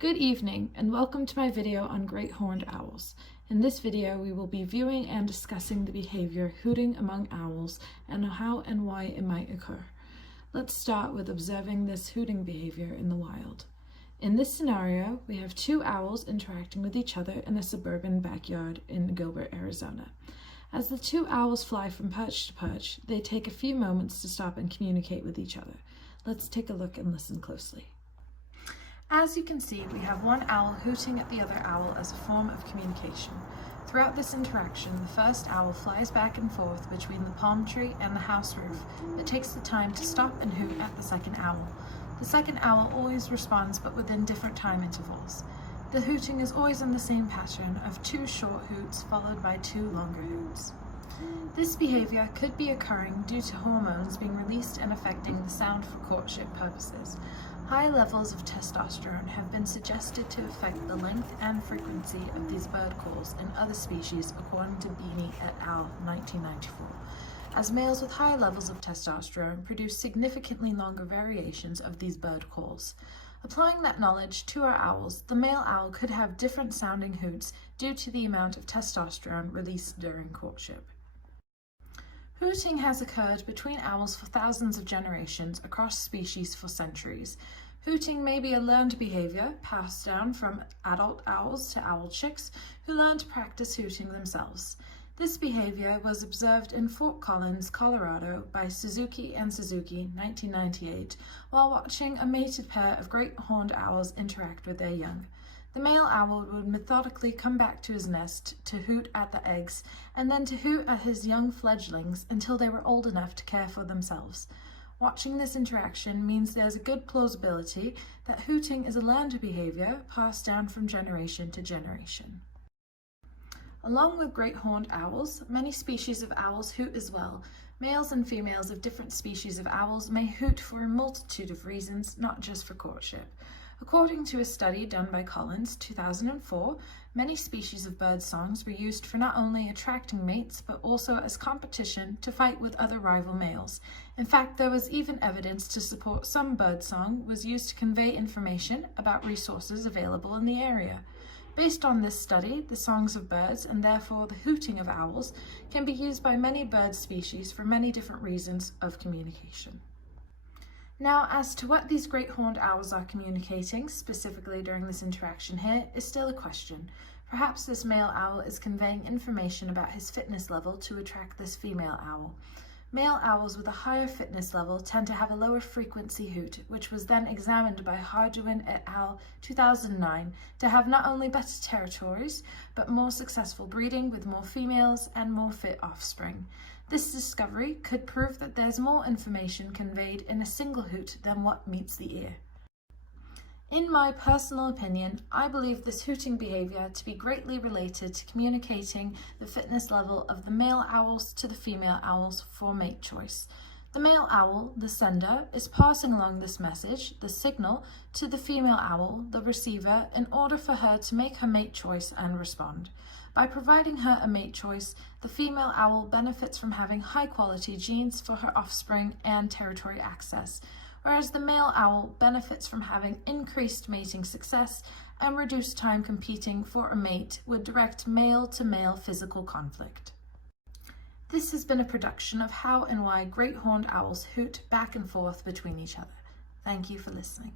Good evening and welcome to my video on great horned owls. In this video we will be viewing and discussing the behavior hooting among owls and how and why it might occur. Let's start with observing this hooting behavior in the wild. In this scenario, we have two owls interacting with each other in a suburban backyard in Gilbert, Arizona. As the two owls fly from perch to perch, they take a few moments to stop and communicate with each other. Let's take a look and listen closely. As you can see, we have one owl hooting at the other owl as a form of communication. Throughout this interaction, the first owl flies back and forth between the palm tree and the house roof, but takes the time to stop and hoot at the second owl. The second owl always responds, but within different time intervals. The hooting is always in the same pattern of two short hoots followed by two longer hoots. This behavior could be occurring due to hormones being released and affecting the sound for courtship purposes. High levels of testosterone have been suggested to affect the length and frequency of these bird calls in other species, according to Beanie et al. 1994, as males with high levels of testosterone produce significantly longer variations of these bird calls. Applying that knowledge to our owls, the male owl could have different sounding hoots due to the amount of testosterone released during courtship. Hooting has occurred between owls for thousands of generations across species for centuries. Hooting may be a learned behavior passed down from adult owls to owl chicks who learn to practice hooting themselves. This behavior was observed in Fort Collins, Colorado by Suzuki and Suzuki, 1998, while watching a mated pair of great horned owls interact with their young. The male owl would methodically come back to his nest to hoot at the eggs and then to hoot at his young fledglings until they were old enough to care for themselves. Watching this interaction means there's a good plausibility that hooting is a learned behavior passed down from generation to generation. Along with great horned owls, many species of owls hoot as well. Males and females of different species of owls may hoot for a multitude of reasons, not just for courtship. According to a study done by Collins, 2004, many species of bird songs were used for not only attracting mates, but also as competition to fight with other rival males. In fact, there was even evidence to support some bird song was used to convey information about resources available in the area. Based on this study, the songs of birds, and therefore the hooting of owls, can be used by many bird species for many different reasons of communication. Now, as to what these great horned owls are communicating, specifically during this interaction here, is still a question. Perhaps this male owl is conveying information about his fitness level to attract this female owl. Male owls with a higher fitness level tend to have a lower frequency hoot, which was then examined by Harduin et al. 2009 to have not only better territories, but more successful breeding with more females and more fit offspring. This discovery could prove that there's more information conveyed in a single hoot than what meets the ear. In my personal opinion, I believe this hooting behavior to be greatly related to communicating the fitness level of the male owls to the female owls for mate choice. The male owl, the sender, is passing along this message, the signal, to the female owl, the receiver, in order for her to make her mate choice and respond. By providing her a mate choice, the female owl benefits from having high-quality genes for her offspring and territory access, whereas the male owl benefits from having increased mating success and reduced time competing for a mate with direct male-to-male physical conflict. This has been a production of how and why great horned owls hoot back and forth between each other. Thank you for listening.